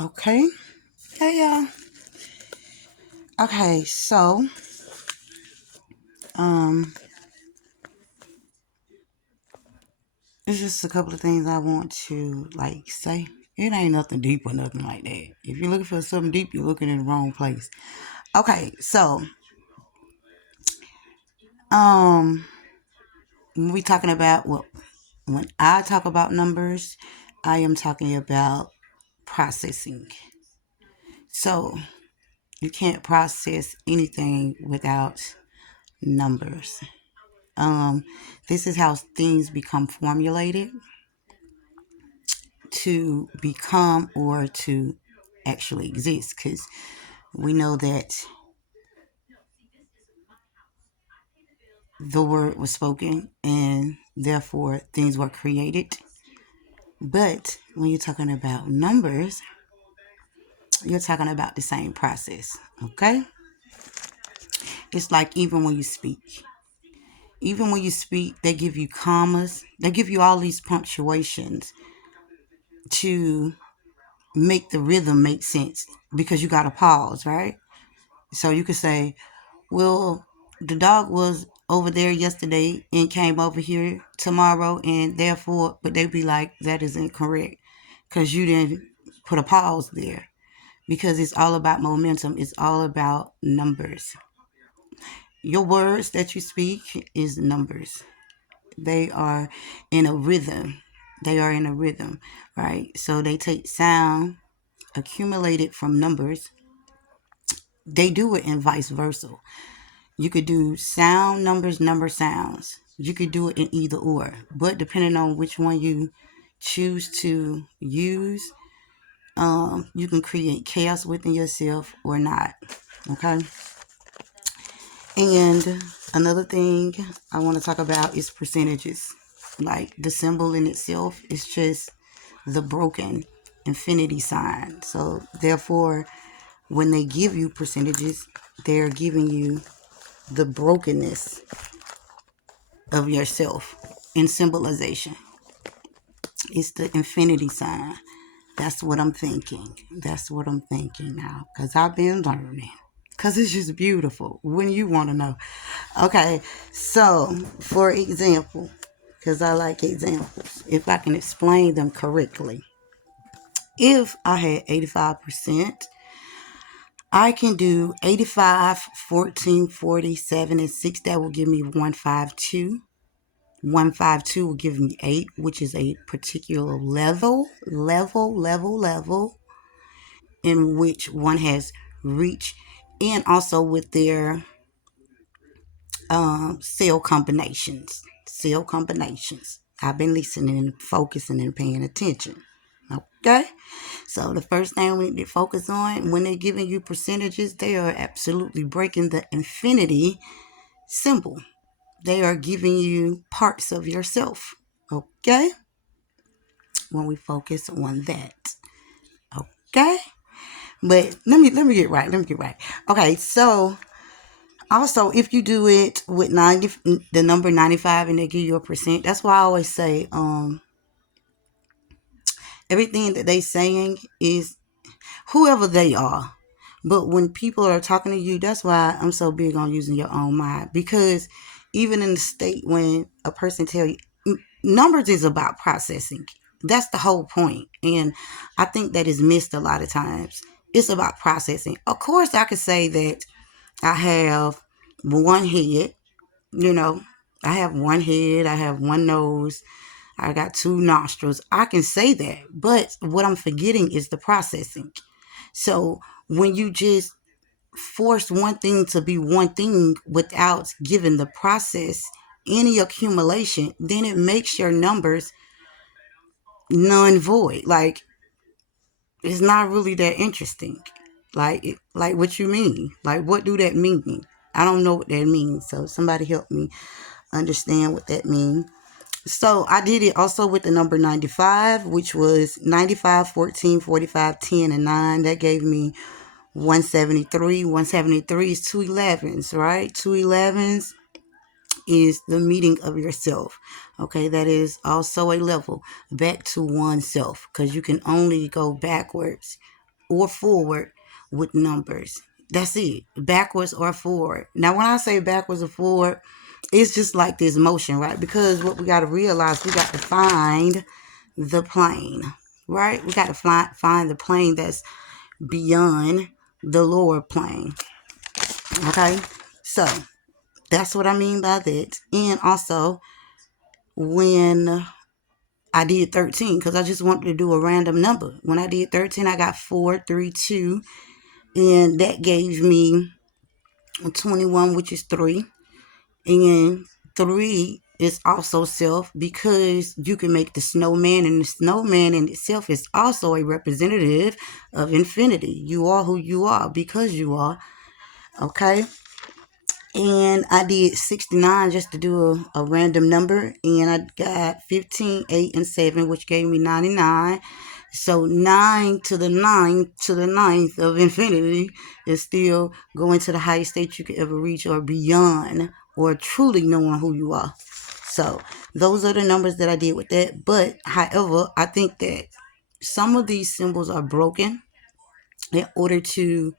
Okay. Hey, y'all. Okay, so, um, it's just a couple of things I want to, say. It ain't nothing deep or nothing like that. If you're looking for something deep, you're looking in the wrong place. Okay, so, um, when we talking about, when I talk about numbers, I am talking about processing. So, you can't process anything without numbers. Um, this is how things become formulated to become or to actually exist, because we know that the word was spoken and therefore things were created. But when you're talking about numbers, you're talking about the same process. Okay, it's like even when you speak, they give you commas, they give you all these punctuations to make the rhythm make sense, because you got to pause, right? So you could say, well, the dog was over there yesterday and came over here tomorrow, and therefore, but they'd be like, that is incorrect because you didn't put a pause there, because it's all about momentum. It's all about numbers. Your words that you speak is numbers. They are in a rhythm. They are in a rhythm, right? So they take sound accumulated from numbers. They do it in vice versa. You could do sound numbers, number sounds. You could do it in either or. But depending on which one you choose to use, you can create chaos within yourself or not. Okay. And another thing I want to talk about is percentages. Like the symbol in itself is just the broken infinity sign. So therefore, when they give you percentages, they're giving you the brokenness of yourself in symbolization. It's the infinity sign. That's what I'm thinking. That's what I'm thinking now. Because I've been learning. Because it's just beautiful when you want to know. Okay, so for example, because I like examples, if I can explain them correctly. If I had 85%, I can do 85, 14, 47, and 6. That will give me 152. 152 will give me 8, which is a particular level in which one has reached, and also with their cell combinations. Cell combinations. I've been listening and focusing and paying attention. Okay? So the first thing we need to focus on when they're giving you percentages, they are absolutely breaking the infinity symbol. They are giving you parts of yourself. Okay? When we focus on that. Okay? But let me get right. Let me get right. Okay, so also if you do it with the number 95 and they give you a percent, that's why I always say everything that they saying is whoever they are. But when people are talking to you, that's why I'm so big on using your own mind. Because even in the state when a person tell you, numbers is about processing. That's the whole point. And I think that is missed a lot of times. It's about processing. Of course, I could say that I have one head, you know, I have one head, I have one nose, I got two nostrils. I can say that. But what I'm forgetting is the processing. So when you just force one thing to be one thing without giving the process any accumulation, then it makes your numbers non void. Like it's not really that interesting. Like what you mean? Like what do that mean? I don't know what that means. So somebody help me understand what that means. So I did it also with the number 95, which was 95, 14, 45, 10, and 9. That gave me 173. 173 is two 11s, right? Two 11s is the meeting of yourself. Okay, that is also a level back to oneself, because you can only go backwards or forward with numbers. That's it. Backwards or forward. Now, when I say backwards or forward, it's just like this motion, right? Because what we got to realize, we got to find the plane, right? We got to find the plane that's beyond the lower plane. Okay? So, that's what I mean by that. And also, when I did 13, because I just wanted to do a random number. When I did 13, I got 432, and that gave me 21, which is 3. And 3 is also self, because you can make the snowman, and the snowman in itself is also a representative of infinity. You are who you are because you are. Okay? And I did 69 just to do a random number, and I got 15, 8, and 7, which gave me 99. So 9 to the 9 to the ninth of infinity is still going to the highest state you could ever reach, or beyond, or truly knowing who you are. So those are the numbers that I did with that. But however, I think that some of these symbols are broken in order to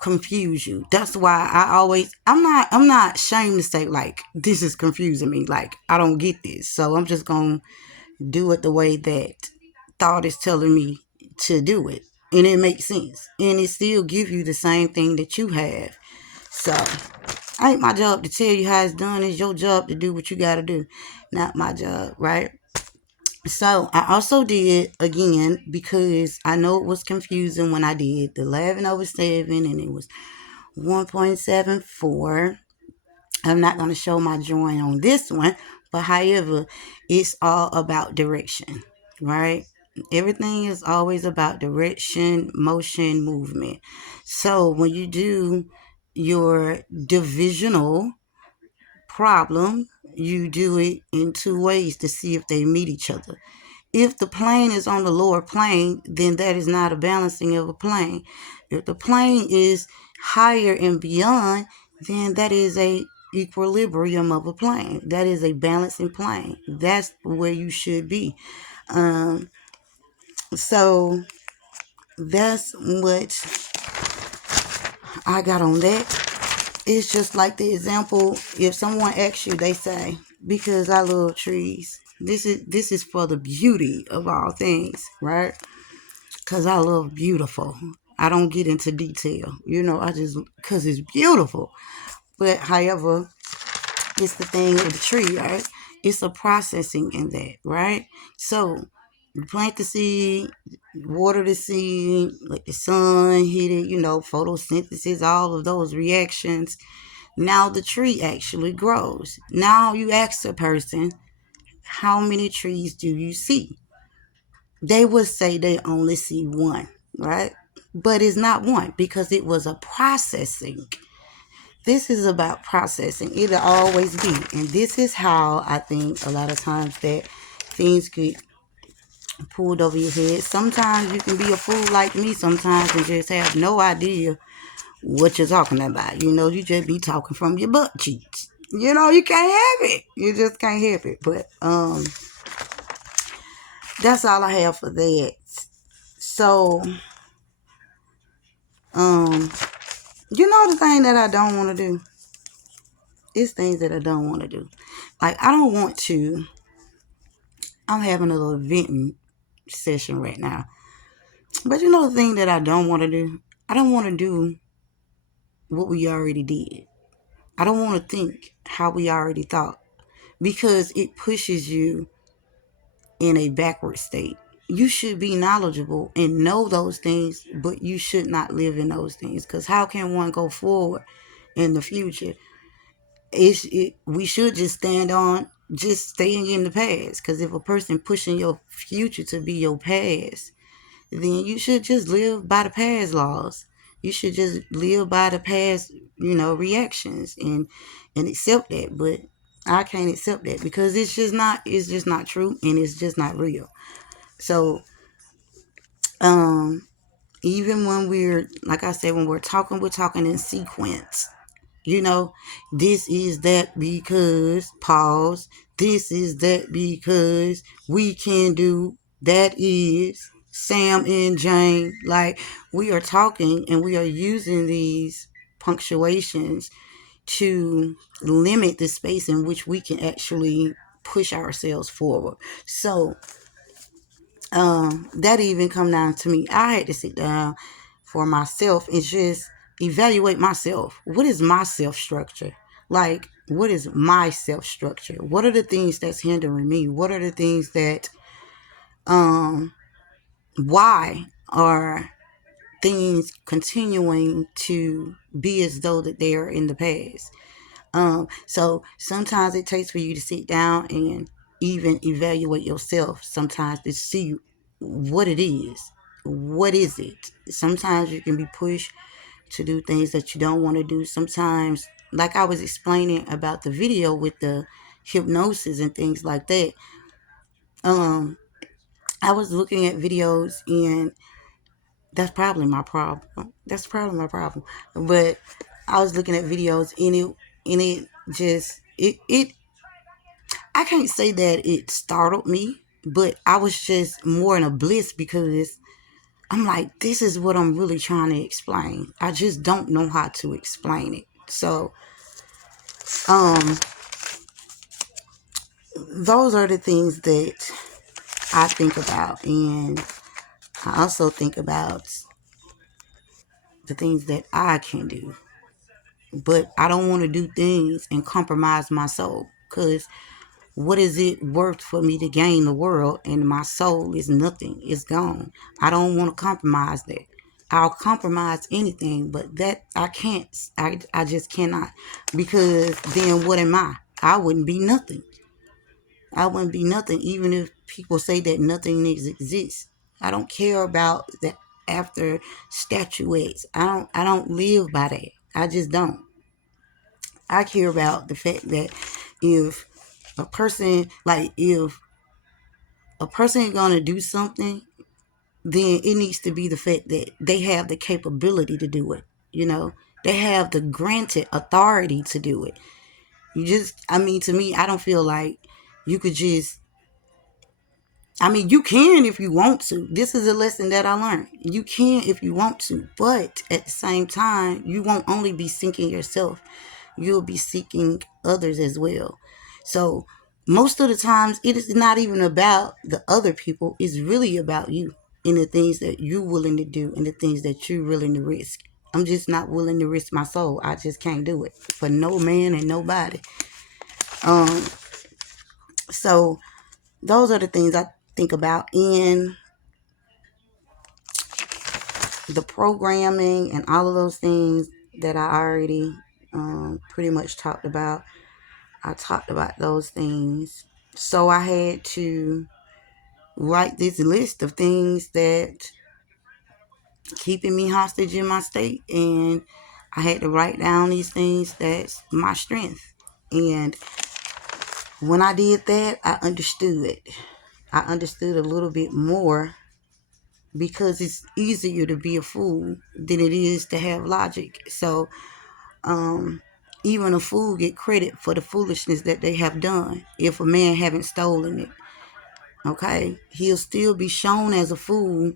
confuse you. That's why I'm not ashamed to say, like, this is confusing me. Like, I don't get this. So I'm just gonna do it the way that thought is telling me to do it. And it makes sense. And it still give you the same thing that you have. So ain't my job to tell you how it's done. It's your job to do what you gotta do. Not my job, right? So I also did, again, because I know it was confusing when I did the 11 over 7, and it was 1.74. I'm not going to show my drawing on this one, but however, it's all about direction, right? Everything is always about direction, motion, movement. So when you do your divisional problem, you do it in two ways to see if they meet each other. If the plane is on the lower plane, then that is not a balancing of a plane. If the plane is higher and beyond, then that is a equilibrium of a plane. That is a balancing plane. That's where you should be. So that's what I got on that. It's just like the example, if someone asks you, they say, because I love trees. This is for the beauty of all things, right? Because I love beautiful. I don't get into detail. I just, because it's beautiful. But however, it's the thing of the tree, right? It's a processing in that, right? So you plant the seed, water the seed, let the sun hit it, photosynthesis, all of those reactions. Now the tree actually grows. Now you ask a person, how many trees do you see? They would say they only see one, right? But it's not one, because it was a processing. This is about processing. It'll always be. And this is how I think a lot of times that things get pulled over your head. Sometimes you can be a fool like me sometimes and just have no idea what you're talking about. You just be talking from your butt cheeks. You can't have it. You just can't have it. But that's all I have for that. So, the thing that I don't want to do? It's things that I don't want to do. Like, I don't want to. I'm having a little venting session right now. But the thing that I don't want to do? I don't want to do what we already did. I don't want to think how we already thought, because it pushes you in a backward state. You should be knowledgeable and know those things, but you should not live in those things. Because how can one go forward in the future? We should just stand on just staying in the past. Because if a person pushing your future to be your past, then you should just live by the past laws. You should just live by the past, reactions, and accept that. But I can't accept that, because it's just not true, and it's just not real. So even when we're, like I said, when we're talking in sequence. This is that because pause. This is that because we can do. That is. Sam and Jane. Like, we are talking and we are using these punctuations to limit the space in which we can actually push ourselves forward. So that even come down to me. I had to sit down for myself and just evaluate myself. What is my self structure? Like, what is my self structure? What are the things that's hindering me? What are the things that why are things continuing to be as though that they are in the past? So sometimes it takes for you to sit down and even evaluate yourself sometimes to see what it is. What is it? Sometimes you can be pushed to do things that you don't want to do. Sometimes, like I was explaining about the video with the hypnosis and things like that, um, I was looking at videos and that's probably my problem. That's probably my problem. But I was looking at videos and it just it I can't say that it startled me, but I was just more in a bliss because I'm like, this is what I'm really trying to explain. I just don't know how to explain it. So, um, those are the things that I think about, and I also think about the things that I can do. But I don't want to do things and compromise my soul, because what is it worth for me to gain the world and my soul is nothing? It's gone. I don't want to compromise that. I'll compromise anything, but that I can't. I just cannot, because then what am I? I wouldn't be nothing. I wouldn't be nothing, even if people say that nothing exists. I don't care about that after statuettes. I don't live by that. I just don't. I care about the fact that if a person, like, if a person is going to do something, then it needs to be the fact that they have the capability to do it. You know, they have the granted authority to do it. I mean, to me, I don't feel like you could just, I mean, you can if you want to. This is a lesson that I learned. You can if you want to, but at the same time, you won't only be seeking yourself, you'll be seeking others as well. So, most of the times, it is not even about the other people, it's really about you and the things that you're willing to do and the things that you're willing to risk. I'm just not willing to risk my soul. I just can't do it for no man and nobody. Um, so those are the things I think about in the programming and all of those things that I already pretty much talked about. I talked about those things. So I had to write this list of things that keeping me hostage in my state, and I had to write down these things that's my strength. And when I did that, I understood. I understood a little bit more, because it's easier to be a fool than it is to have logic. So even a fool get credit for the foolishness that they have done. If a man haven't stolen it, okay, he'll still be shown as a fool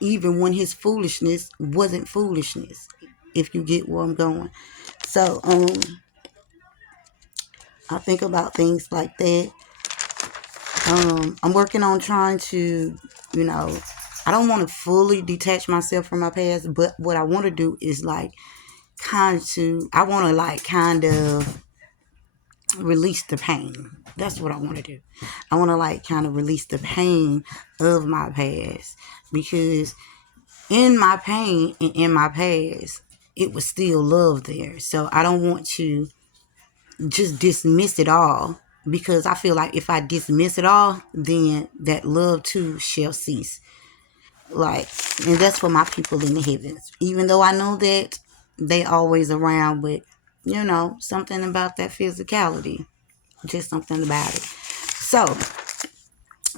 even when his foolishness wasn't foolishness, if you get where I'm going. So I think about things like that. I'm working on trying to, you know, I don't want to fully detach myself from my past, but what I want to do is like I want to like kind of release the pain. That's what I want to do. I want to like kind of release the pain of my past, because in my pain and in my past, it was still love there. So I don't want to just dismiss it all, because I feel like if I dismiss it all, then that love too shall cease. Like, and that's for my people in the heavens. Even though I know that they always around, but something about that physicality, just something about it. So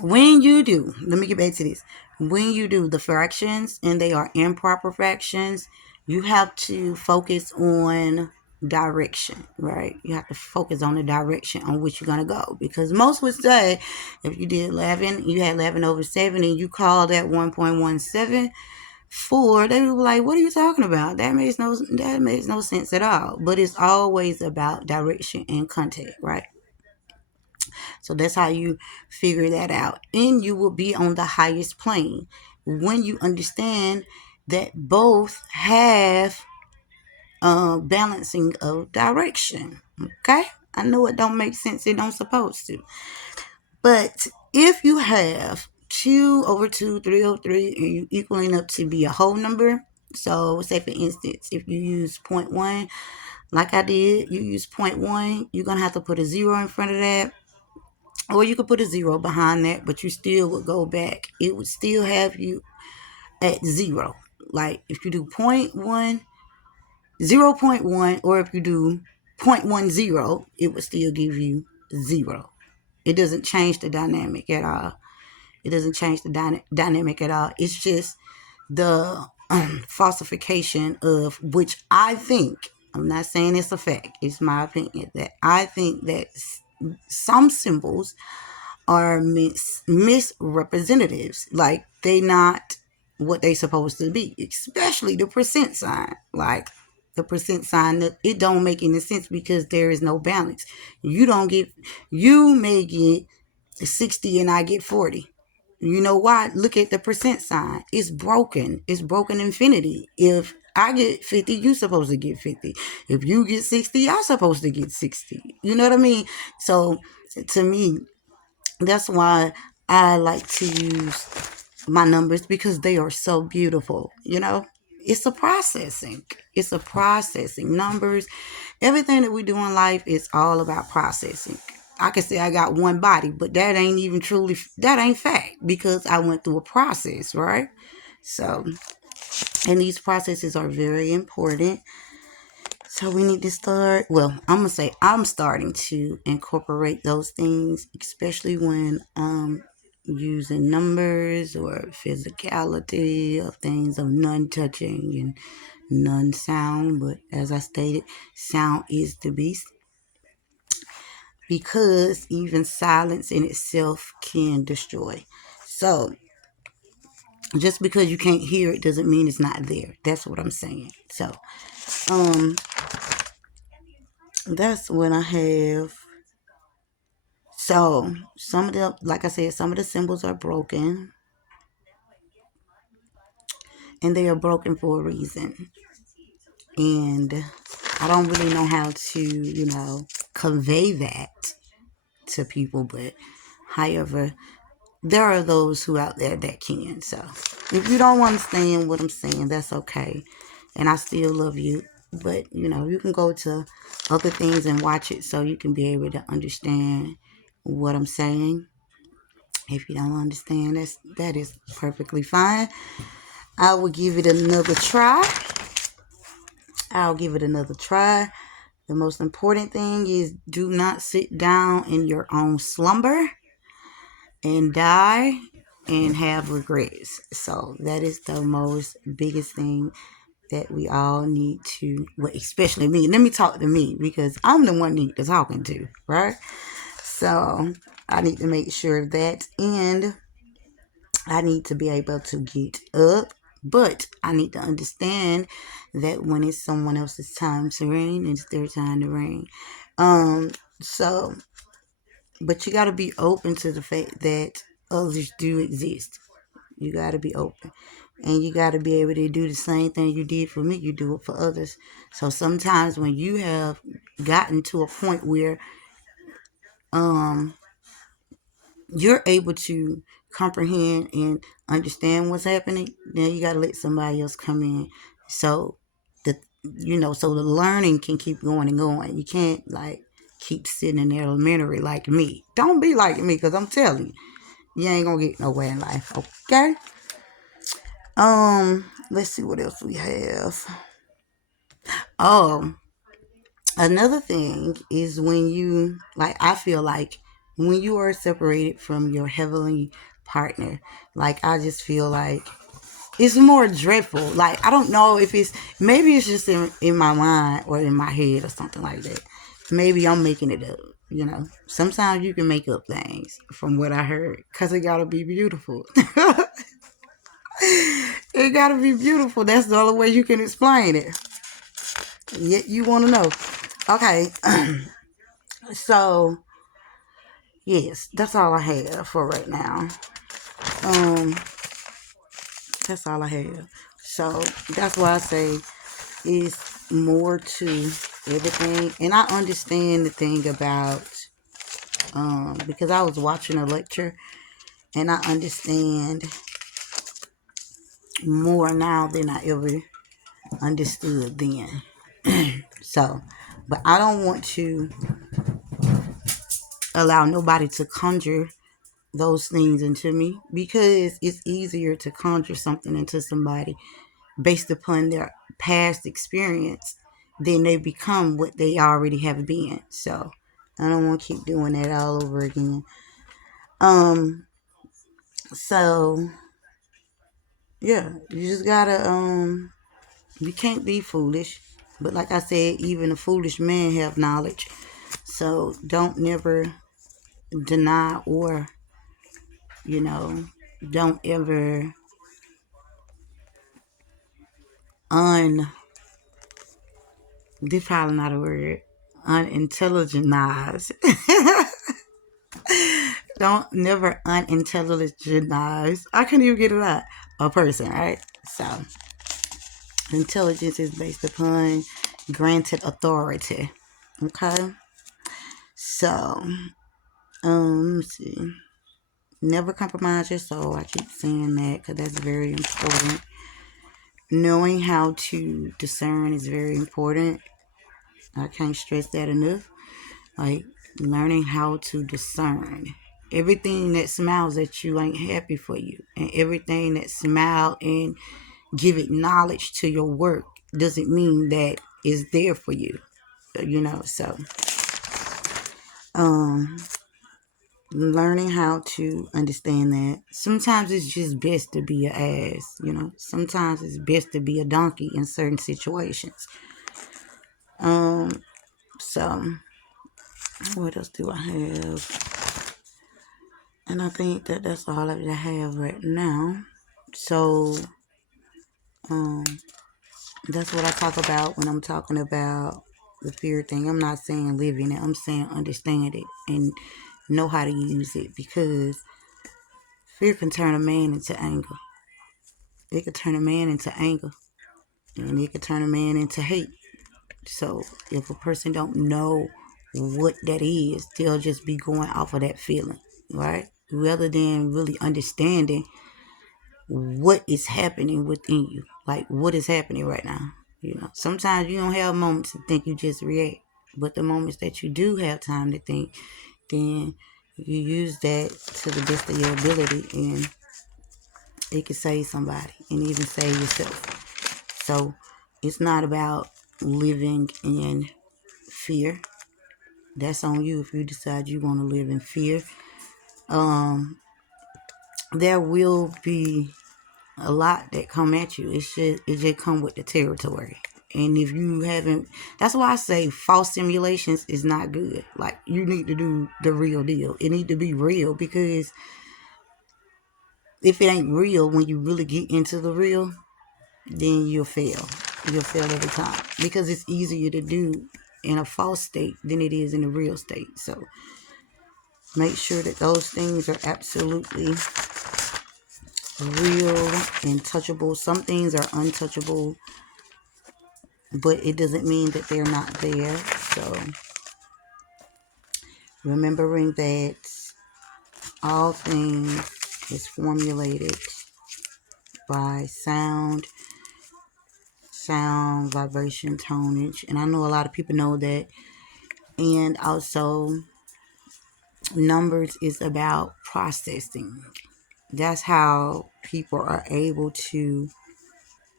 when you do, let me get back to this. When you do the fractions and they are improper fractions, you have to focus on direction, right? You have to focus on the direction on which you're going to go, because most would say if you did 11, you had 11 over 7 and you called that 1.174, they would be like, what are you talking about? That makes no sense at all. But it's always about direction and content, right? So that's how you figure that out, and you will be on the highest plane when you understand that both have balancing of direction. Okay, I know it don't make sense, it don't supposed to, but if you have 2 over 2, 3 over 3, and you equaling up to be a whole number, so say for instance if you use zero point 0.1 like I did, you use 0.1, you're gonna have to put a 0 in front of that, or you could put a 0 behind that, but you still would go back, it would still have you at 0. Like if you do 0.1, 0.1, or if you do 0.10, it would still give you 0. It doesn't change the dynamic at all. It doesn't change the dynamic at all. It's just the falsification of which I think, I'm not saying it's a fact, it's my opinion, that I think that some symbols are misrepresentatives. Like they not what they supposed to be, especially the percent sign. Like the percent sign, that it don't make any sense because there is no balance. You may get 60 and I get 40. You know why? Look at the percent sign. It's broken. It's broken infinity. If I get 50, you supposed to get 50. If you get 60, I'm supposed to get 60. You know what I mean? So to me, that's why I like to use my numbers, because they are so beautiful. It's a processing. It's a processing. Numbers, everything that we do in life is all about processing. I can say I got one body, but that ain't fact, because I went through a process, right? So, and these processes are very important. So we need to start, well, I'm going to say I'm starting to incorporate those things, especially when using numbers or physicality of things of non-touching and non-sound. But as I stated, sound is the beast, because even silence in itself can destroy. So just because you can't hear it doesn't mean it's not there. That's what I'm saying. So that's what I have. So some of the, like I said, some of the symbols are broken, and they are broken for a reason. And I don't really know how to, convey that to people, but however, there are those who out there that can. So if you don't understand what I'm saying, that's okay. And I still love you. But, you can go to other things and watch it so you can be able to understand what I'm saying. If you don't understand, that is perfectly fine. I will give it another try. The most important thing is, do not sit down in your own slumber and die and have regrets. So that is the most biggest thing that we all need to, well, especially me. Let me talk to me, because I'm the one need to talking to, right? So I need to make sure of that, and I need to be able to get up, but I need to understand that when it's someone else's time to reign, it's their time to reign. So, but you got to be open to the fact that others do exist. You got to be open. And you got to be able to do the same thing you did for me, you do it for others. So sometimes when you have gotten to a point where you're able to comprehend and understand what's happening, then you got to let somebody else come in. So so the learning can keep going and going. You can't keep sitting in elementary like me. Don't be like me, because I'm telling you, you ain't gonna get nowhere in life. Okay. Let's see what else we have. Oh, another thing is when you, I feel like when you are separated from your heavenly partner, I just feel like it's more dreadful. Like, I don't know if maybe it's just in my mind or in my head or something like that. Maybe I'm making it up. Sometimes you can make up things from what I heard because it gotta be beautiful. It gotta be beautiful. That's the only way you can explain it. Yet you want to know. Okay. So, yes, that's all I have for right now. Um, that's all I have. So, that's why I say it's more to everything. And I understand the thing about, because I was watching a lecture and I understand more now than I ever understood then. So, but I don't want to allow nobody to conjure those things into me because it's easier to conjure something into somebody based upon their past experience than they become what they already have been. So I don't want to keep doing that all over again. Um so yeah, you just gotta you can't be foolish. But like I said, even a foolish man have knowledge. So don't never deny or, you know, don't ever un this probably not a word. Unintelligentize. Don't never unintelligentize. I couldn't even get it out. A person, right? So intelligence is based upon granted authority. Okay. So, let's see. Never compromise your soul. I keep saying that because that's very important. Knowing how to discern is very important. I can't stress that enough. Like learning how to discern. Everything that smiles at you ain't happy for you. And everything that smile and give acknowledge to your work doesn't mean that it's there for you. So um learning how to understand that sometimes it's just best to be an ass. Sometimes it's best to be a donkey in certain situations. So what else do I have? And I think that that's all that I have right now. So um that's what I talk about when I'm talking about the fear thing. I'm not saying live in it. I'm saying understand it and know how to use it, because fear can turn a man into anger. It could turn a man into anger, and it could turn a man into hate. So if a person don't know what that is, they'll just be going off of that feeling, right? Rather than really understanding what is happening within you. Like what is happening right now. Sometimes you don't have moments to think, you just react. But the moments that you do have time to think, then you use that to the best of your ability, and it can save somebody and even save yourself. So it's not about living in fear. That's on you if you decide you want to live in fear. There will be a lot that come at you. It just come with the territory. And if you haven't, that's why I say false simulations is not good. Like, you need to do the real deal. It need to be real, because if it ain't real, when you really get into the real, then you'll fail. You'll fail every time, because it's easier to do in a false state than it is in a real state. So make sure that those things are absolutely real and touchable. Some things are untouchable, but it doesn't mean that they're not there. So remembering that all things is formulated by sound, vibration, tonage, and I know a lot of people know that. And also, numbers is about processing. That's how people are able to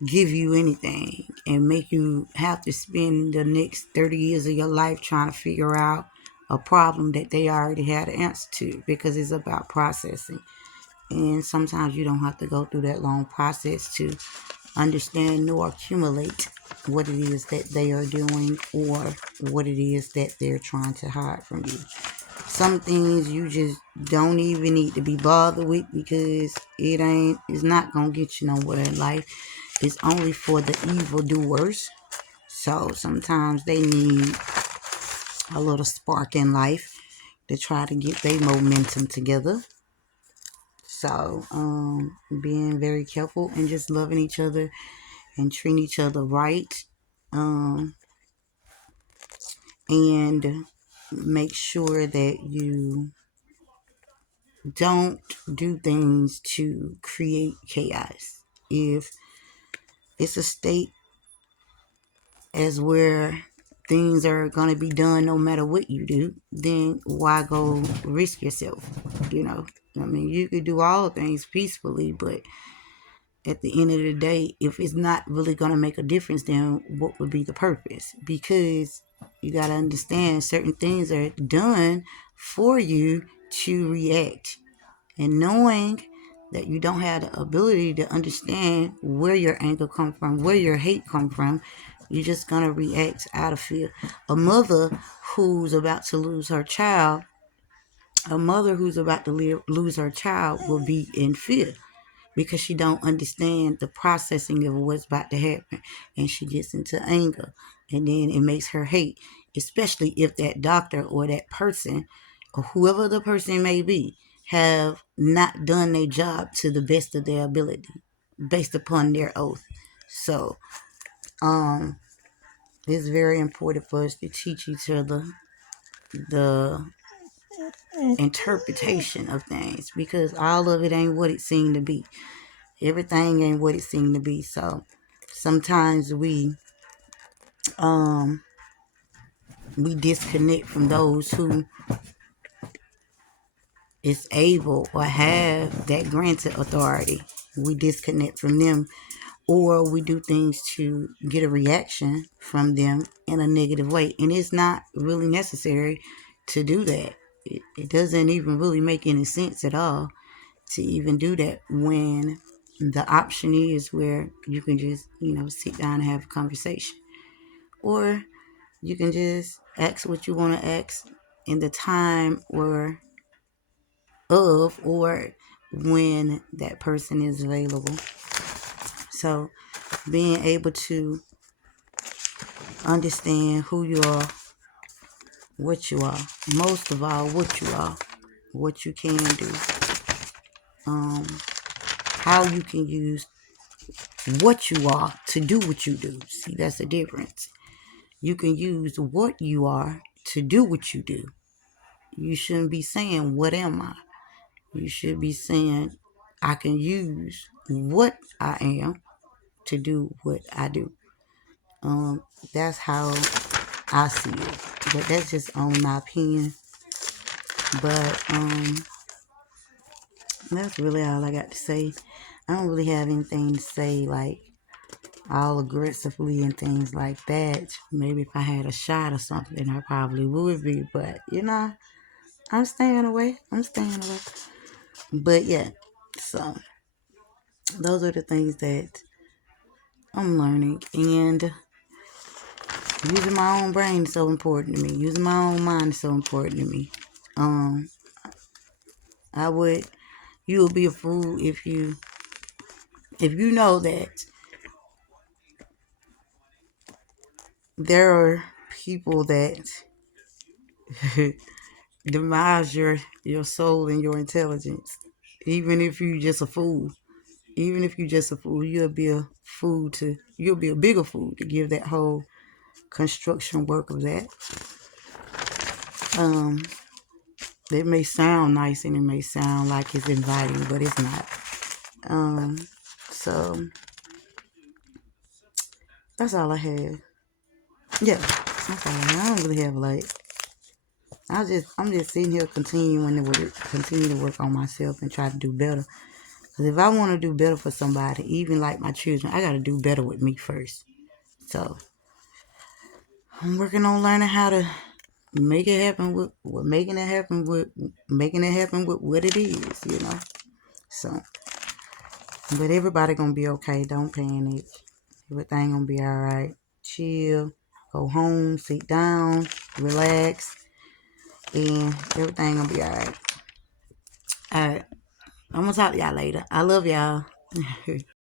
give you anything and make you have to spend the next 30 years of your life trying to figure out a problem that they already had an answer to, because it's about processing. And sometimes you don't have to go through that long process to understand nor accumulate what it is that they are doing or what it is that they're trying to hide from you. Some things you just don't even need to be bothered with because it's not gonna get you nowhere in life. It's only for the evildoers. So sometimes they need a little spark in life to try to get their momentum together. So being very careful and just loving each other and treating each other right. Um, and make sure that you don't do things to create chaos. If it's a state as where things are going to be done no matter what you do, then why go risk yourself? You know, I mean, you could do all things peacefully, but at the end of the day, if it's not really going to make a difference, then what would be the purpose? Because you got to understand certain things are done for you to react. And knowing that you don't have the ability to understand where your anger come from, where your hate come from, you're just going to react out of fear. A mother who's about to lose her child, lose her child will be in fear because she don't understand the processing of what's about to happen, and she gets into anger, and then it makes her hate, especially if that doctor or that person or whoever the person may be have not done their job to the best of their ability based upon their oath. So it's very important for us to teach each other the interpretation of things because all of it ain't what it seemed to be. Everything ain't what it seemed to be. So sometimes we disconnect from those who is able or have that granted authority. We disconnect from them, or we do things to get a reaction from them in a negative way, and it's not really necessary to do that. It doesn't even really make any sense at all to even do that when the option is where you can just, sit down and have a conversation. Or you can just ask what you want to ask in the time or when that person is available. So being able to understand who you are, what you are, most of all, what you are, what you can do, how you can use what you are to do what you do. See, that's the difference. You can use what you are to do what you do. You shouldn't be saying, what am I? You should be saying, I can use what I am to do what I do. That's how I see it. But that's just on my opinion. But that's really all I got to say. I don't really have anything to say like all aggressively and things like that. Maybe if I had a shot or something, I probably would be. But I'm staying away. But yeah, so those are the things that I'm learning, and using my own brain is so important to me. Using my own mind is so important to me. Um, you would be a fool if you know that there are people that demise your soul and your intelligence. Even if you just a fool, you'll be a bigger fool to give that whole construction work of that. It may sound nice and it may sound like it's inviting, but it's not. So that's all I have. Yeah, that's all I have. I don't really have I'm just sitting here continue to work on myself and try to do better. Because if I want to do better for somebody, even like my children, I got to do better with me first. So I'm working on learning how to make it happen with making it happen with what it is. So, but everybody gonna be okay. Don't panic. Everything gonna be all right. Chill. Go home. Sit down. Relax. And everything gonna be all right. All right. I'm gonna talk to y'all later. I love y'all.